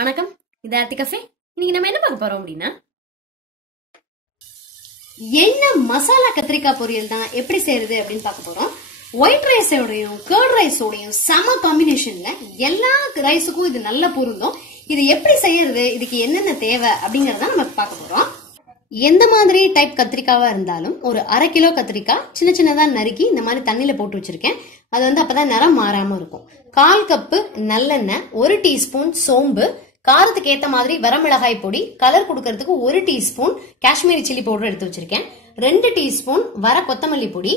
வணக்கம். இது ஆர்த்தி கஃபே. இன்னைக்கு நம்ம என்ன பார்க்க போறோம் அப்படின்னா என்ன மசாலா கத்திரிக்காய் பொரியல் தான் எப்படி செய்யறது அப்படின்னு பார்க்க போறோம். ஒயிட் ரைஸோடையும் கேர்ட் ரைஸோடையும் செம காம்பினேஷன்ல எல்லா ரைஸுக்கும் இது நல்ல பொருந்தும். இது எப்படி செய்யறது இதுக்கு என்னென்ன தேவை அப்படிங்கறத நம்ம பார்க்க போறோம். எந்த மாதிரி டைப் கத்திரிக்காவா இருந்தாலும் ஒரு அரை கிலோ கத்திரிக்காய் சின்ன சின்னதா நறுக்கி இந்த மாதிரி தண்ணியில போட்டு வச்சிருக்கேன். அது வந்து அப்பதான் நிறம் மாறாம இருக்கும். கால் கப்பு நல்லெண்ணெய் ஒரு டீஸ்பூன் சோம்பு காரத்துக்கு ஏத்த மாதிரி வரமிளகாய் பொடி கலர் கொடுக்கறதுக்கு ஒரு டீஸ்பூன் காஷ்மீரி சில்லி பவுடர் எடுத்து வச்சிருக்கேன். ரெண்டு டீஸ்பூன் வர கொத்தமல்லி பொடி.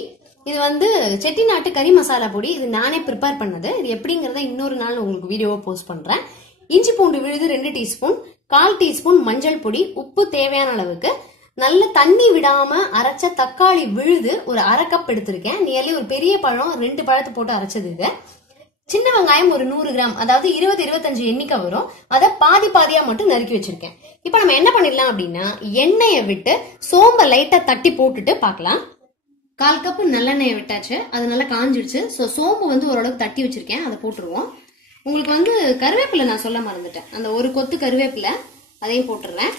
இது வந்து செட்டிநாட்டு கறி மசாலா பொடி. இது நானே ப்ரிப்பேர் பண்ணது. இது எப்படிங்கறத இன்னொரு நாள் உங்களுக்கு வீடியோவை போஸ்ட் பண்றேன். இஞ்சி பூண்டு விழுது ரெண்டு டீஸ்பூன். கால் டீஸ்பூன் மஞ்சள் பொடி. உப்பு தேவையான அளவுக்கு நல்ல தண்ணி விடாம அரைச்ச தக்காளி விழுது ஒரு அரை கப் எடுத்திருக்கேன். நியர்லி ஒரு பெரிய பழம் ரெண்டு பழத்தை போட்டு அரைச்சது இது. சின்ன வெங்காயம் ஒரு நூறு கிராம் அதாவது இருபது இருபத்தஞ்சு எண்ணிக்கை வரும். அதை பாதி பாதியா மட்டும் நறுக்கி வச்சிருக்கேன். இப்போ நம்ம என்ன பண்ணிடலாம் அப்படின்னா எண்ணெயை விட்டு சோம்ப லைட்டா தட்டி போட்டுட்டு பார்க்கலாம். கால் கப்பு நல்லெண்ணெயை விட்டாச்சு. அது நல்லா காஞ்சிடுச்சு ஸோ சோம்பு வந்து ஓரளவுக்கு தட்டி வச்சிருக்கேன். அதை போட்டுருவோம். உங்களுக்கு வந்து கருவேப்பிலை நான் சொல்ல மறந்துட்டேன். அந்த ஒரு கொத்து கருவேப்பிலை அதையும் போட்டுடுறேன்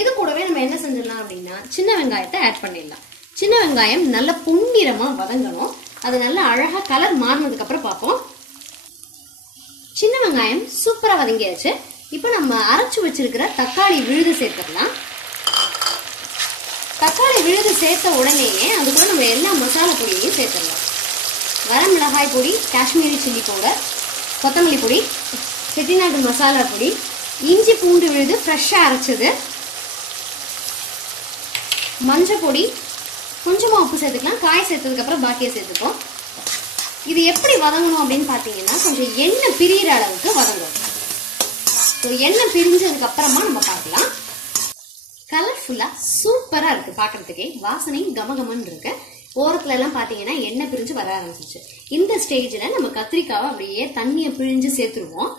இது கூடவே நம்ம என்ன செஞ்சிடலாம் அப்படின்னா சின்ன வெங்காயத்தை ஆட் பண்ணிடலாம். சின்ன வெங்காயம் நல்ல பொன்னிறமா வதங்கணும். அது நல்ல அழகா கலர் மாறினதுக்கு அப்புறம் பார்ப்போம். சின்ன வெங்காயம் சூப்பரா வதங்கியாச்சு. இப்போ நம்ம அரைச்சு வச்சிருக்கிற தக்காளி விழுது சேர்த்துடலாம். தக்காளி விழுது சேர்த்த உடனேயே அது கூட நம்ம எல்லா மசாலா பொடியையும் சேர்த்துடலாம். வரமிளகாய் பொடி காஷ்மீரி சில்லி பவுடர் கொத்தமல்லி பொடி செட்டிநாட்டு மசாலா பொடி இஞ்சி பூண்டு விழுது ஃப்ரெஷ்ஷாக அரைச்சது. மஞ்சள் பொடி கொஞ்சமாக உப்பு சேர்த்துக்கலாம். காய் சேர்த்ததுக்கப்புறம் பாக்கியை சேர்த்துப்போம். இது எப்படி வதங்கணும் அப்படின்னு பார்த்தீங்கன்னா கொஞ்சம் எண்ணெய் பிரியிற அளவுக்கு வதங்கும் ஸோ எண்ணெய் பிரிஞ்சதுக்கு அப்புறமா நம்ம பார்க்கலாம். கலர்ஃபுல்லா சூப்பரா இருக்கு. பாக்குறதுக்கே வாசனையும் கமகமன்னு இருக்கு. ஓரத்துல எல்லாம் பார்த்தீங்கன்னா எண்ணெய் பிரிஞ்சு வர ஆரம்பிச்சிச்சு இந்த ஸ்டேஜ்ல நம்ம கத்திரிக்காவை அப்படியே தண்ணியை பிழிஞ்சு சேர்த்துருவோம்.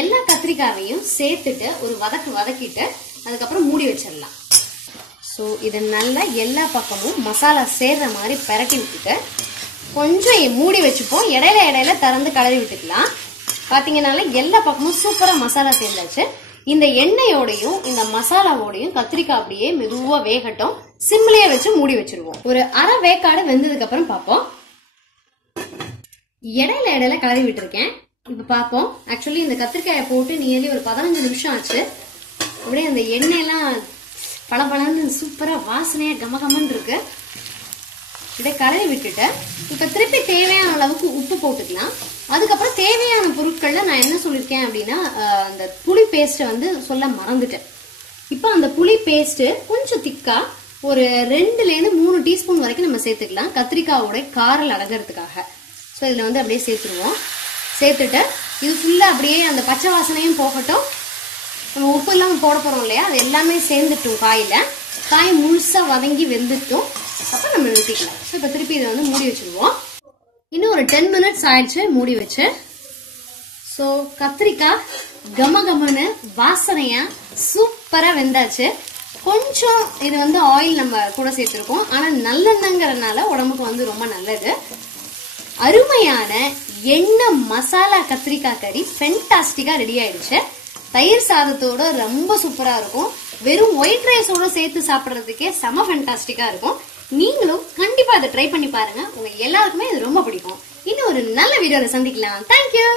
எல்லா கத்திரிக்காவையும் சேர்த்துட்டு ஒரு வதக்கு வதக்கிட்டு அதுக்கப்புறம் மூடி வச்சிடலாம். ஸோ இதை நல்லா எல்லா பக்கமும் மசாலா சேர்ற மாதிரி பரட்டி விட்டுட்டு கொஞ்சம் மூடி வச்சுப்போம். இடையில இடையில திறந்து கலரி விட்டுக்கலாம். பார்த்தீங்கனால எல்லா பக்கமும் சூப்பராக மசாலா சேர்ந்தாச்சு. இந்த எண்ணெயோடையும் இந்த மசாலாவோடையும் கத்திரிக்காய் அப்படியே மெதுவாக வேகட்டும். சிம்லேயே வச்சு மூடி வச்சிருவோம். ஒரு அரை வேக்காடு வெந்ததுக்கு அப்புறம் பார்ப்போம். இடையில இடையில கலரி விட்டுருக்கேன். இப்போ பார்ப்போம். ஆக்சுவலி இந்த கத்திரிக்காயை போட்டு நியர்லி ஒரு பதினஞ்சு நிமிஷம் ஆச்சு. அப்படியே அந்த எண்ணெயெல்லாம் பளபளன்னு சூப்பராக வாசனையாக கமகமன்னு இருக்கு இதை கலரி விட்டுட்டு இப்போ திருப்பி தேவையான அளவுக்கு உப்பு போட்டுக்கலாம். அதுக்கப்புறம் தேவையான பொருட்களில் நான் என்ன சொல்லியிருக்கேன் அப்படின்னா அந்த புளி பேஸ்ட்டை வந்து சொல்ல மறந்துட்டேன். இப்போ அந்த புளி பேஸ்ட்டு கொஞ்சம் திக்காக ஒரு ரெண்டுலேருந்து மூணு டீஸ்பூன் வரைக்கும் நம்ம சேர்த்துக்கலாம். கத்திரிக்காவோட காரல் அடங்கிறதுக்காக. ஸோ இதில் வந்து அப்படியே சேர்த்துருவோம். சேர்த்துட்டு இது ஃபுல்லாக அப்படியே அந்த பச்சை வாசனையும் போகட்டும். நம்ம உப்பு இல்லாமல் போட போகிறோம் இல்லையா? அது எல்லாமே சேர்ந்துட்டும் காயில். காய் முழுசாக வதங்கி வெந்துட்டும். அப்போ நம்ம நிறுத்திக்கலாம் ஸோ இப்போ திருப்பி இதை வந்து மூடி வச்சுருவோம். இன்னும் ஒரு டென் மினிட்ஸ் ஆயிடுச்சு மூடி வச்சு. ஸோ கத்திரிக்காய் கம கமன்னு வாசனையாக சூப்பராக வெந்தாச்சு. கொஞ்சம் இது வந்து ஆயில் நம்ம கூட சேர்த்துருக்கோம். ஆனால் நல்லெண்ணங்கிறதுனால உடம்புக்கு வந்து ரொம்ப நல்லது. அருமையான எண்ணெய் மசாலா கத்திரிக்காய் கறி ஃபென்டாஸ்டிக்காக ரெடி ஆயிடுச்சு. தயிர் சாதத்தோட ரொம்ப சூப்பரா இருக்கும். வெறும் ஒயிட் ரைஸோட சேர்த்து சாப்பிடுறதுக்கே செம ஃபென்டாஸ்டிக்கா இருக்கும். நீங்களும் கண்டிப்பா அதை ட்ரை பண்ணி பாருங்க. உங்க எல்லாருக்குமே இது ரொம்ப பிடிக்கும். இன்னும் ஒரு நல்ல வீடியோல சந்திக்கலாம். தேங்க்யூ